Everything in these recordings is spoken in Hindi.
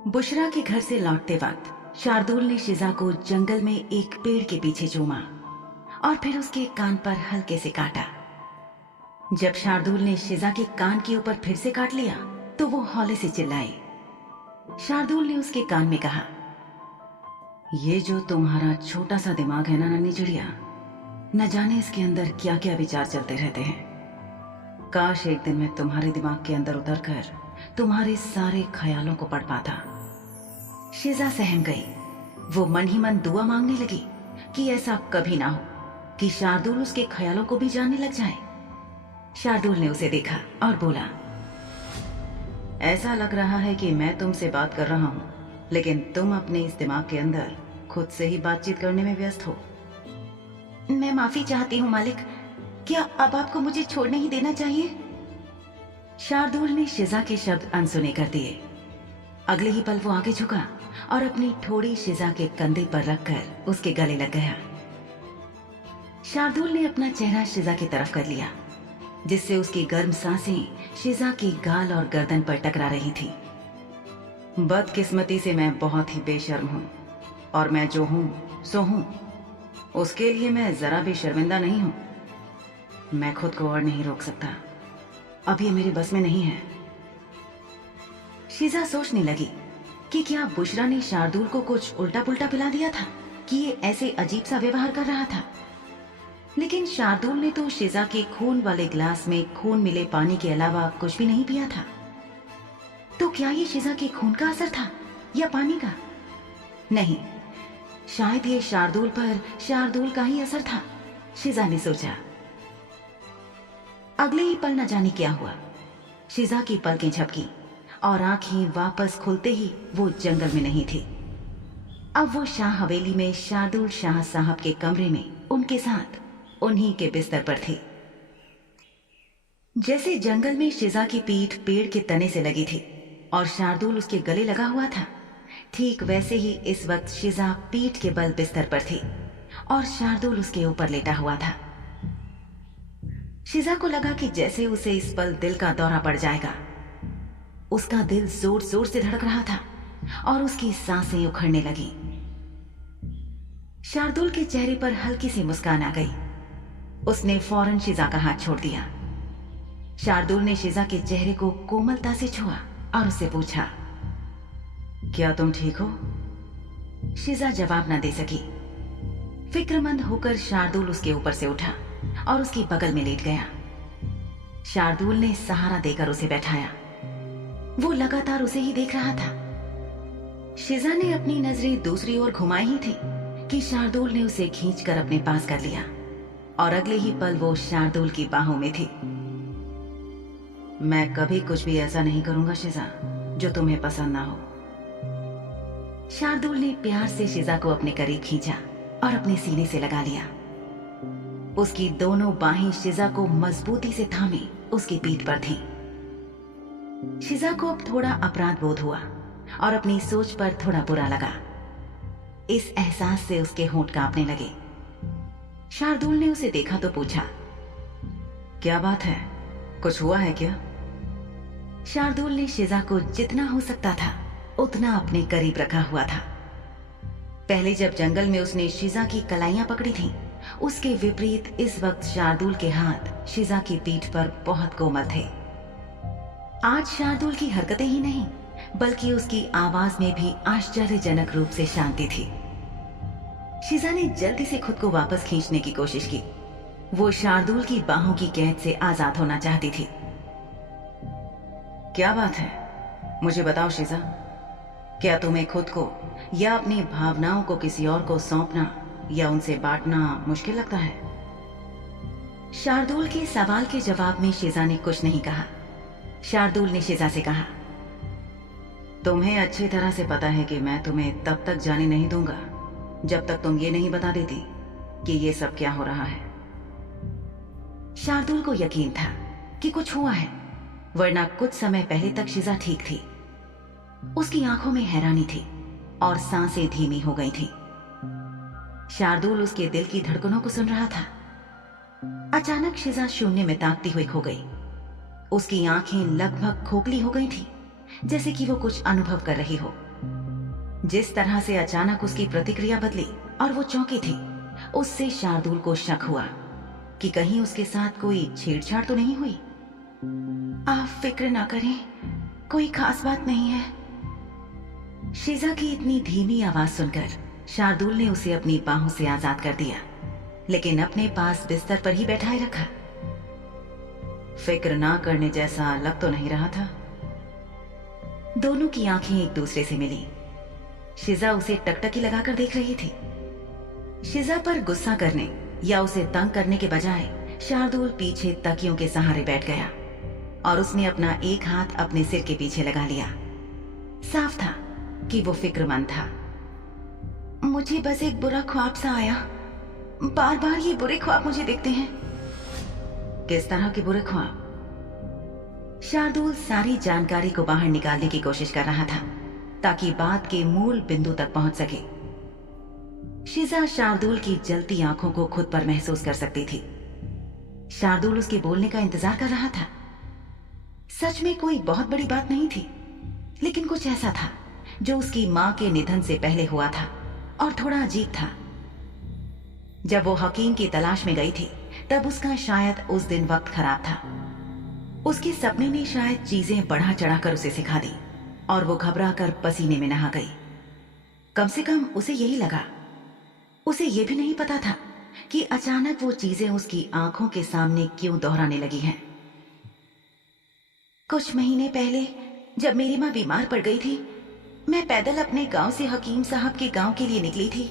बुशरा के घर से लौटते वक्त शार्दुल ने शिजा को जंगल में एक पेड़ के पीछे चूमा और फिर उसके कान पर हल्के से काटा। जब शार्दुल ने शिजा के कान के ऊपर फिर से काट लिया तो वो हौले से चिल्लाई। शार्दुल ने उसके कान में कहा, ये जो तुम्हारा छोटा सा दिमाग है ना नन्ही चिड़िया, न जाने इसके अंदर क्या क्या विचार चलते रहते हैं। काश एक दिन मैं तुम्हारे दिमाग के अंदर उतरकर तुम्हारे सारे ख्यालों को पढ़ पाता। शिजा सहम गई। वो मन ही मन दुआ मांगने लगी कि ऐसा कभी ना हो कि शार्दुल उसके ख्यालों को भी जानने लग जाए। शार्दुल ने उसे देखा और बोला, ऐसा लग रहा है कि मैं तुमसे बात कर रहा हूं, लेकिन तुम अपने इस दिमाग के अंदर खुद से ही बातचीत करने में व्यस्त हो। मैं माफी चाहती हूं मालिक, क्या अब आपको मुझे छोड़ने ही देना चाहिए? शार्दुल ने शिजा के शब्द अनसुने कर दिए। अगले ही पल वो आगे झुका और अपनी ठोड़ी शिजा के कंधे पर रखकर उसके गले लग गया। शार्दुल ने अपना चेहरा शिजा की तरफ कर लिया, जिससे उसकी गर्म सांसें शिजा की गाल और गर्दन पर टकरा रही थी। बदकिस्मती से मैं बहुत ही बेशर्म हूं, और मैं जो हूं सो हूं, उसके लिए मैं जरा भी शर्मिंदा नहीं हूं। मैं खुद को और नहीं रोक सकता, अब ये मेरे बस में नहीं है। शिजा सोचने लगी कि क्या बुशरा ने शार्दुल को कुछ उल्टा पुल्टा पिला दिया था कि ये ऐसे अजीब सा व्यवहार कर रहा था। लेकिन शार्दुल ने तो शिजा के खून वाले ग्लास में खून मिले पानी के अलावा कुछ भी नहीं पिया था। तो क्या ये शिजा के खून का असर था या पानी का? नहीं, शायद ये शार्दुल पर शार्दुल का ही असर था, शिजा ने सोचा। अगले ही पल न जाने क्या हुआ, शिजा की पलकें झपकी और आंखें वापस खुलते ही वो जंगल में नहीं थी। अब वो शाह हवेली में शार्दुल शाह साहब के कमरे में उनके साथ उन्हीं के बिस्तर पर थी। जैसे जंगल में शिजा की पीठ पेड़ के तने से लगी थी और शार्दुल उसके गले लगा हुआ था, ठीक वैसे ही इस वक्त शिजा पीठ के बल बिस्तर पर थी और शार्दुल उसके ऊपर लेटा हुआ था। शिजा को लगा कि जैसे उसे इस पल दिल का दौरा पड़ जाएगा। उसका दिल जोर जोर से धड़क रहा था और उसकी सांसें उखड़ने लगी। शार्दुल के चेहरे पर हल्की सी मुस्कान आ गई। उसने फौरन शिजा का हाथ छोड़ दिया। शार्दुल ने शिजा के चेहरे को कोमलता से छुआ और उससे पूछा, क्या तुम ठीक हो? शिजा जवाब न दे सकी। फिक्रमंद होकर शार्दुल उसके ऊपर से उठा और उसकी बगल में लेट गया। शार्दुल ने सहारा देकर उसे बैठाया। वो लगातार उसे ही देख रहा था। शिजा ने अपनी नजरें दूसरी ओर घुमाई ही थी कि शार्दुल ने उसे खींचकर अपने पास कर लिया और अगले ही पल वो शार्दुल की बाहों में थी। मैं कभी कुछ भी ऐसा नहीं करूंगा शिजा जो तुम्हें पसंद ना हो। शार्दुल ने प्यार से शिजा को अपने करीब खींचा और अपने सीने से लगा लिया। उसकी दोनों बाहें शिजा को मजबूती से थामे उसकी पीठ पर थीं। शिजा को अब थोड़ा अपराध बोध हुआ और अपनी सोच पर थोड़ा बुरा लगा। इस एहसास से उसके होंठ कांपने लगे। शार्दुल ने उसे देखा तो पूछा, क्या बात है, कुछ हुआ है क्या? शार्दुल ने शिजा को जितना हो सकता था उतना अपने करीब रखा हुआ था। पहले जब जंगल में उसने शिजा की कलाइयां पकड़ी थीं, उसके विपरीत इस वक्त शार्दुल के हाथ शिजा की पीठ पर बहुत कोमल थे। आज शार्दुल की हरकतें ही नहीं बल्कि उसकी आवाज में भी आश्चर्यजनक रूप से शांति थी। शिजा ने जल्दी से खुद को वापस खींचने की कोशिश की। वो शार्दुल की बाहों की कैद से आजाद होना चाहती थी। क्या बात है, मुझे बताओ शिजा, क्या तुम्हें खुद को या अपनी भावनाओं को किसी और को सौंपना या उनसे बांटना मुश्किल लगता है? शार्दुल के सवाल के जवाब में शिजा ने कुछ नहीं कहा। शार्दुल ने शिजा से कहा, तुम्हें अच्छी तरह से पता है कि मैं तुम्हें तब तक जाने नहीं दूंगा जब तक तुम ये नहीं बता देती कि ये सब क्या हो रहा है। शार्दुल को यकीन था कि कुछ हुआ है, वरना कुछ समय पहले तक शिजा ठीक थी। उसकी आंखों में हैरानी थी और सांसें धीमी हो गई थी। शार्दुल उसके दिल की धड़कनों को सुन रहा था। अचानक शिजा शून्य में ताकती हुई खो गई। उसकी आंखें लगभग खोखली हो गई थी, जैसे कि वो कुछ अनुभव कर रही हो, जिस तरह से अचानक उसकी प्रतिक्रिया बदली और वो चौंकी थी, उससे शार्दुल को शक हुआ कि कहीं उसके साथ कोई छेड़छाड़ तो नहीं हुई। आप फिक्र ना करें, कोई खास बात नहीं है। शिजा की इतनी धीमी आवाज सुनकर शार्दुल ने उसे अपनी बाहों से आजाद कर दिया, लेकिन अपने पास बिस्तर पर ही बैठाए रखा। फिक्र ना करने जैसा लग तो नहीं रहा था। दोनों की आंखें एक दूसरे से मिली। शिजा उसे टकटकी लगाकर देख रही थी। शिजा पर गुस्सा करने या उसे तंग करने के बजाय शार्दुल पीछे तकियों के सहारे बैठ गया और उसने अपना एक हाथ अपने सिर के पीछे लगा लिया। साफ था कि वो फिक्रमंद था। मुझे बस एक बुरा ख्वाब सा आया। बार बार ये बुरे ख्वाब मुझे दिखते हैं। किस तरह के बुरे ख्वाब? शार्दुल सारी जानकारी को बाहर निकालने की कोशिश कर रहा था ताकि बात के मूल बिंदु तक पहुंच सके। शिजा शार्दुल की जलती आंखों को खुद पर महसूस कर सकती थी। शार्दुल उसके बोलने का इंतजार कर रहा था। सच में कोई बहुत बड़ी बात नहीं थी, लेकिन कुछ ऐसा था जो उसकी मां के निधन से पहले हुआ था और थोड़ा अजीब था। जब वो हकीम की तलाश में गई थी तब उसका शायद उस दिन वक्त खराब था। उसके सपने ने शायद चीजें बढ़ा चढ़ाकर उसे सिखा दी और वो घबरा कर पसीने में नहा गई। कम से कम उसे यही लगा। उसे यह भी नहीं पता था कि अचानक वो चीजें उसकी आंखों के सामने क्यों दोहराने लगी हैं। कुछ महीने पहले जब मेरी मां बीमार पड़ गई थी, मैं पैदल अपने गांव से हकीम साहब के गांव के लिए निकली थी।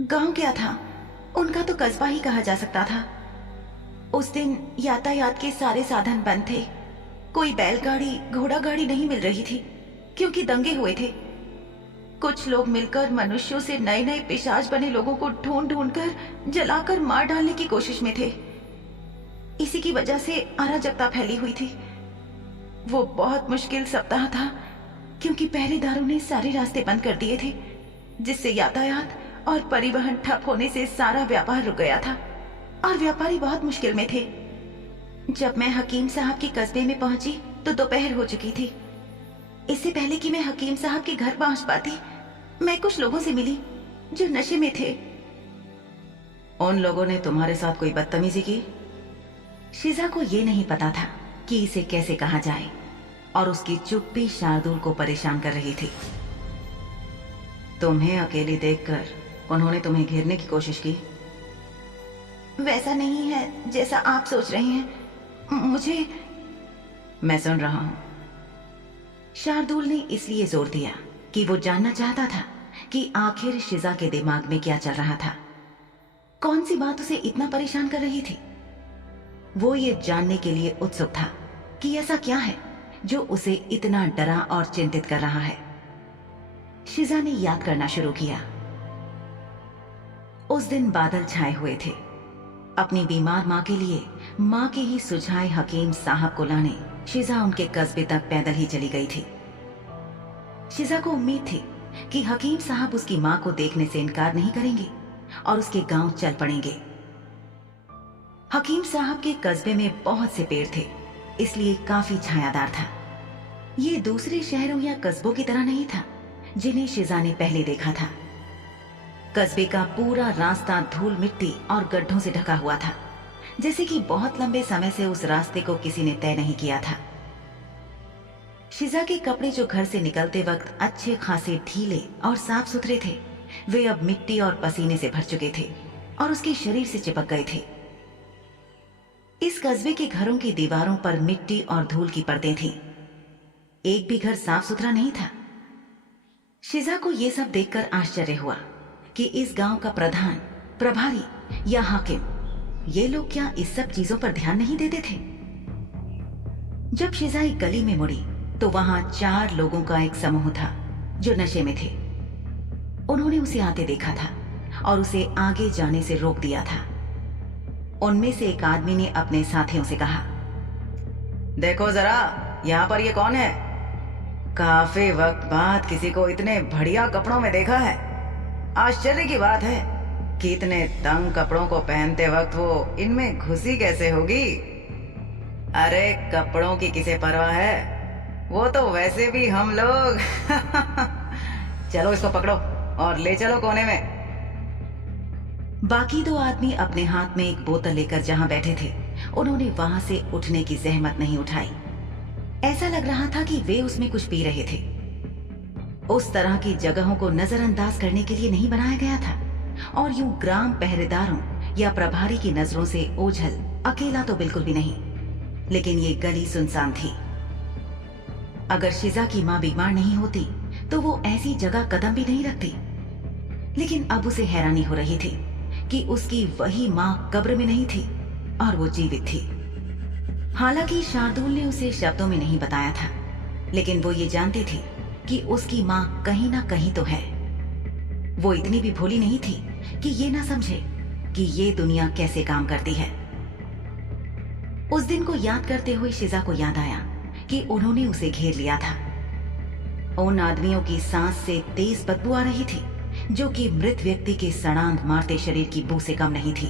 गांव क्या था, उनका तो कस्बा ही कहा जा सकता था। उस दिन यातायात के सारे साधन बंद थे। कोई बैलगाड़ी, घोड़ा गाड़ी नहीं मिल रही थी क्योंकि दंगे हुए थे। कुछ लोग मिलकर मनुष्यों से नए नए पिशाच बने लोगों को ढूंढ ढूंढ कर जलाकर मार डालने की कोशिश में थे। इसी की वजह से अराजकता फैली हुई थी। वो बहुत मुश्किल सप्ताह था क्योंकि पहरेदारों ने सारे रास्ते बंद कर दिए थे, जिससे यातायात और परिवहन ठप होने से सारा व्यापार रुक गया था और व्यापारी बहुत मुश्किल में थे। जब मैं हकीम साहब के कस्बे में पहुंची तो दोपहर हो चुकी थी। इससे पहले कि मैं हकीम साहब के घर पहुंच पाती, मैं कुछ लोगों से मिली जो नशे में थे। उन लोगों ने तुम्हारे साथ कोई बदतमीजी की? शिजा को यह नहीं पता था कि इसे कैसे कहा जाए और उसकी चुप्पी शार्दुल को परेशान कर रही थी। तुम्हें अकेली देखकर उन्होंने तुम्हें घेरने की कोशिश की? वैसा नहीं है जैसा आप सोच रहे हैं। मुझे मैं सुन रहा हूं। शार्दुल ने इसलिए जोर दिया कि वो जानना चाहता था कि आखिर शिजा के दिमाग में क्या चल रहा था। कौन सी बात उसे इतना परेशान कर रही थी? वो ये जानने के लिए उत्सुक था कि ऐसा क्या है जो उसे इतना डरा और चिंतित कर रहा है। शिजा ने याद करना शुरू किया। उस दिन बादल छाए हुए थे। अपनी बीमार मां के लिए मां के ही सुझाए हकीम साहब को लाने शिजा उनके कस्बे तक पैदल ही चली गई थी। शिजा को उम्मीद थी कि हकीम साहब उसकी मां को देखने से इनकार नहीं करेंगे और उसके गांव चल पड़ेंगे। हकीम साहब के कस्बे में बहुत से पेड़ थे, इसलिए काफी छायादार था। ये दूसरे शहरों या कस्बों की तरह नहीं था जिन्हें शिजा ने पहले देखा था। कस्बे का पूरा रास्ता धूल मिट्टी और गड्ढों से ढका हुआ था, जैसे कि बहुत लंबे समय से उस रास्ते को किसी ने तय नहीं किया था। शिजा के कपड़े जो घर से निकलते वक्त अच्छे खासे ढीले और साफ सुथरे थे, वे अब मिट्टी और पसीने से भर चुके थे और उसके शरीर से चिपक गए थे। इस कस्बे के घरों की दीवारों पर मिट्टी और धूल की परतें थीं। एक भी घर साफ सुथरा नहीं था। शिजा को यह सब देखकर आश्चर्य हुआ कि इस गांव का प्रधान, प्रभारी या हाकिम, ये लोग क्या इस सब चीजों पर ध्यान नहीं देते थे? जब शिजा एक गली में मुड़ी तो वहां 4 लोगों का एक समूह था जो नशे में थे। उन्होंने उसे आते देखा था और उसे आगे जाने से रोक दिया था। उनमें से एक आदमी ने अपने साथियों से कहा, देखो जरा, यहाँ पर ये कौन है? काफी वक्त बाद किसी को इतने बढ़िया कपड़ों में देखा है। आश्चर्य की बात है कि इतने तंग कपड़ों को पहनते वक्त वो इनमें घुसी कैसे होगी? अरे कपड़ों की किसे परवाह है, वो तो वैसे भी हम लोग चलो इसको पकड़ो और ले चलो कोने में। बाकी दो आदमी अपने हाथ में एक बोतल लेकर जहां बैठे थे, उन्होंने वहां से उठने की जहमत नहीं उठाई। ऐसा लग रहा था कि वे उसमें कुछ पी रहे थे। उस तरह की जगहों को नजरअंदाज करने के लिए नहीं बनाया गया था, और यूं ग्राम पहरेदारों या प्रभारी की नजरों से ओझल अकेला तो बिल्कुल भी नहीं, लेकिन ये गली सुनसान थी। अगर शिजा की मां बीमार नहीं होती तो वो ऐसी जगह कदम भी नहीं रखती, लेकिन अब उसे हैरानी हो रही थी कि उसकी वही मां कब्र में नहीं थी और वो जीवित थी। हालांकि शार्दुल ने उसे शब्दों में नहीं बताया था, लेकिन वो ये जानती थी कि उसकी मां कहीं ना कहीं तो है। वो इतनी भी भोली नहीं थी कि ये ना समझे कि ये दुनिया कैसे काम करती है। उस दिन को याद करते हुए शिजा को याद आया कि उन्होंने उसे घेर लिया था। उन आदमियों की सांस से तेज बदबू आ रही थी, जो कि मृत व्यक्ति के सड़ांध मारते शरीर की बू से कम नहीं थी।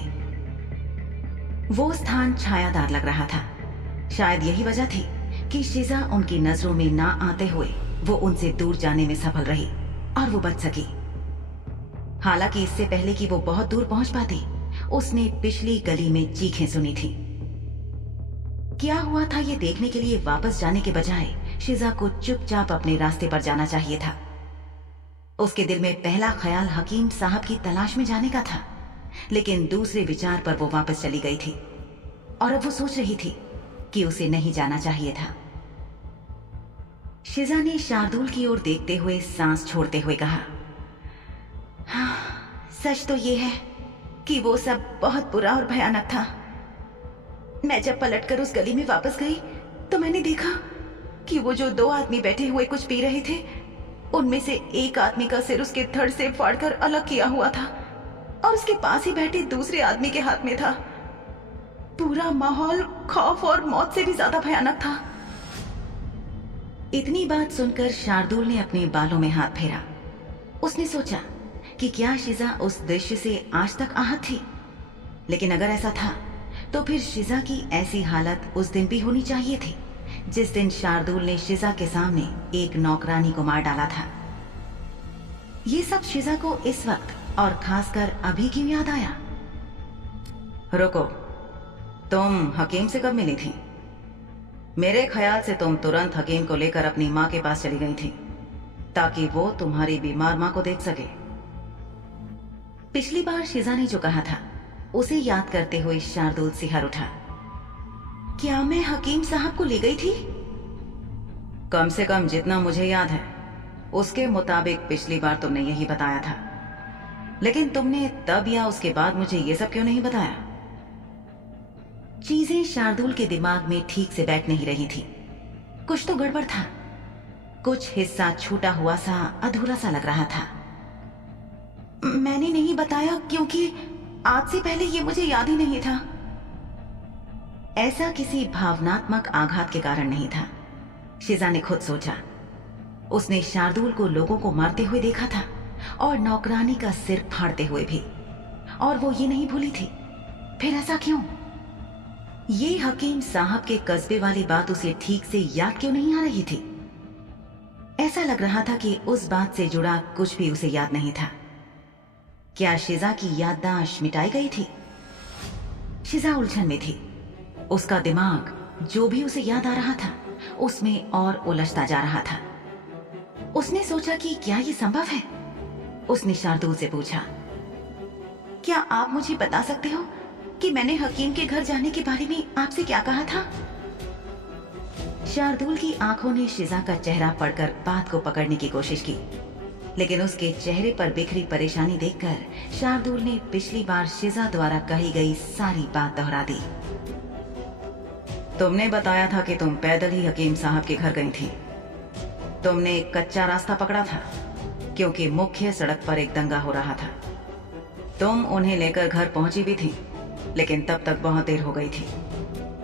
वो स्थान छायादार लग रहा था। शायद यही वजह थी कि शिजा उनकी नजरों में ना आते हुए वो उनसे दूर जाने में सफल रही और वो बच सकी। हालांकि इससे पहले कि वो बहुत दूर पहुंच पाती, उसने पिछली गली में चीखें सुनी थी। क्या हुआ था ये देखने के लिए वापस जाने के बजाय शिजा को चुपचाप अपने रास्ते पर जाना चाहिए था। उसके दिल में पहला ख्याल हकीम साहब की तलाश में जाने का था, लेकिन दूसरे विचार पर वो वापस चली गई थी और अब वो सोच रही थी कि उसे नहीं जाना चाहिए था। शिजा ने शार्दुल की ओर देखते हुए सांस छोड़ते हुए कहा, हाँ, सच तो ये है कि वो सब बहुत बुरा और भयानक था। मैं जब पलटकर उस गली में वापस गई तो मैंने देखा कि वो जो दो आदमी बैठे हुए कुछ पी रहे थे, उनमें से एक आदमी का सिर उसके धड़ से फाड़कर अलग किया हुआ था और उसके पास ही बैठे दूसरे आदमी के हाथ में था। पूरा माहौल खौफ और मौत से भी ज्यादा भयानक था। इतनी बात सुनकर शार्दुल ने अपने बालों में हाथ फेरा। उसने सोचा कि क्या शिजा उस दृश्य से आज तक आहत थी, लेकिन अगर ऐसा था तो फिर शिजा की ऐसी हालत उस दिन भी होनी चाहिए थी जिस दिन शार्दुल ने शिजा के सामने एक नौकरानी को मार डाला था। ये सब शिजा को इस वक्त और खासकर अभी क्यों याद आया? रुको, तुम हकीम से कब मिली थी? मेरे ख्याल से तुम तुरंत हकीम को लेकर अपनी मां के पास चली गई थी ताकि वो तुम्हारी बीमार मां को देख सके। पिछली बार शिजा ने जो कहा था उसे याद करते हुए शार्दुल सिहर उठा। क्या मैं हकीम साहब को ले गई थी? कम से कम जितना मुझे याद है उसके मुताबिक पिछली बार तुमने यही बताया था, लेकिन तुमने तब या उसके बाद मुझे ये सब क्यों नहीं बताया? चीजें शार्दुल के दिमाग में ठीक से बैठ नहीं रही थी। कुछ तो गड़बड़ था, कुछ हिस्सा छूटा हुआ सा, अधूरा सा लग रहा था। मैंने नहीं बताया क्योंकि आज से पहले ये मुझे याद ही नहीं था। ऐसा किसी भावनात्मक आघात के कारण नहीं था, शिजा ने खुद सोचा। उसने शार्दुल को लोगों को मारते हुए देखा था और नौकरानी का सिर फाड़ते हुए भी, और वो ये नहीं भूली थी। फिर ऐसा क्यों? ये हकीम साहब के कस्बे वाली बात उसे ठीक से याद क्यों नहीं आ रही थी? ऐसा लग रहा था कि उस बात से जुड़ा कुछ भी उसे याद नहीं था। क्या शिजा की याददाश्त मिटाई गई थी? शिजा उलझन में थी। उसका दिमाग जो भी उसे याद आ रहा था उसमें और उलझता जा रहा था। उसने सोचा कि क्या ये संभव है? उसने शार्दुल से पूछा, क्या आप मुझे बता सकते हो कि मैंने हकीम के घर जाने के बारे में आपसे क्या कहा था? शार्दुल की आंखों ने शिजा का चेहरा पढ़कर बात को पकड़ने की कोशिश की, लेकिन उसके चेहरे पर बिखरी परेशानी देखकर शार्दुल ने पिछली बार शिजा द्वारा कही गई सारी बात दोहरा दी। तुमने बताया था कि तुम पैदल ही हकीम साहब के घर गई थी। तुमने एक कच्चा रास्ता पकड़ा था क्योंकि मुख्य सड़क पर एक दंगा हो रहा था। तुम उन्हें लेकर घर पहुंची भी थी, लेकिन तब तक बहुत देर हो गई थी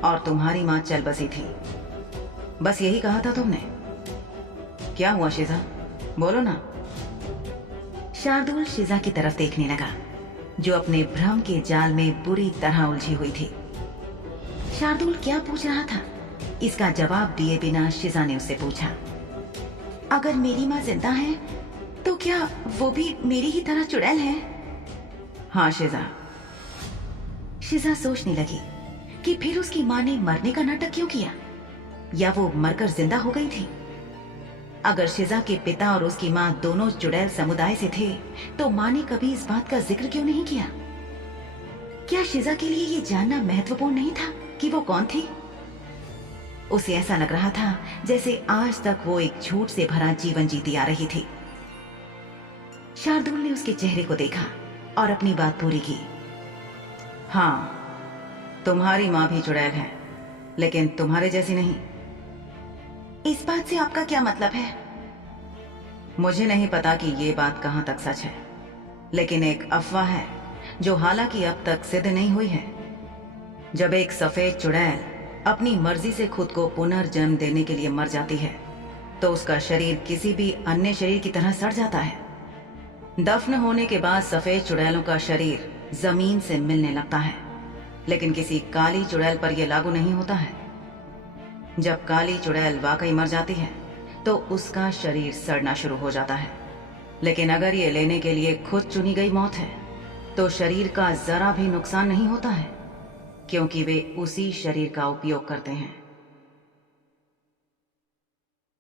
और तुम्हारी मां चल बसी थी। बस यही कहा था तुमने। क्या हुआ शिजा, बोलो ना। शार्दुल शिजा की तरफ देखने लगा, जो अपने भ्रम के जाल में बुरी तरह उलझी हुई थी। शार्दुल क्या पूछ रहा था, इसका जवाब दिए बिना शिजा ने उससे पूछा, अगर मेरी मां जिंदा है तो तो क्या वो भी मेरी ही तरह चुड़ैल है? हाँ शिजा। शिजा सोचने लगी कि फिर उसकी माँ ने मरने का नाटक क्यों किया, या वो मरकर जिंदा हो गई थी। अगर शिजा के पिता और उसकी माँ दोनों चुड़ैल समुदाय से थे तो माँ ने कभी इस बात का जिक्र क्यों नहीं किया? क्या शिजा के लिए ये जानना महत्वपूर्ण नहीं था कि वो कौन थी? उसे ऐसा लग रहा था जैसे आज तक वो एक झूठ से भरा जीवन जीती आ रही थी। शार्दुल ने उसके चेहरे को देखा और अपनी बात पूरी की। हाँ, तुम्हारी माँ भी चुड़ैल है, लेकिन तुम्हारे जैसी नहीं। इस बात से आपका क्या मतलब है? मुझे नहीं पता कि ये बात कहां तक सच है, लेकिन एक अफवाह है जो हालांकि अब तक सिद्ध नहीं हुई है। जब एक सफेद चुड़ैल अपनी मर्जी से खुद को पुनर्जन्म देने के लिए मर जाती है तो उसका शरीर किसी भी अन्य शरीर की तरह सड़ जाता है। दफन होने के बाद सफेद चुड़ैलों का शरीर जमीन से मिलने लगता है, लेकिन किसी काली चुड़ैल पर यह लागू नहीं होता है। जब काली चुड़ैल वाकई मर जाती है तो उसका शरीर सड़ना शुरू हो जाता है, लेकिन अगर ये लेने के लिए खुद चुनी गई मौत है तो शरीर का जरा भी नुकसान नहीं होता है, क्योंकि वे उसी शरीर का उपयोग करते हैं।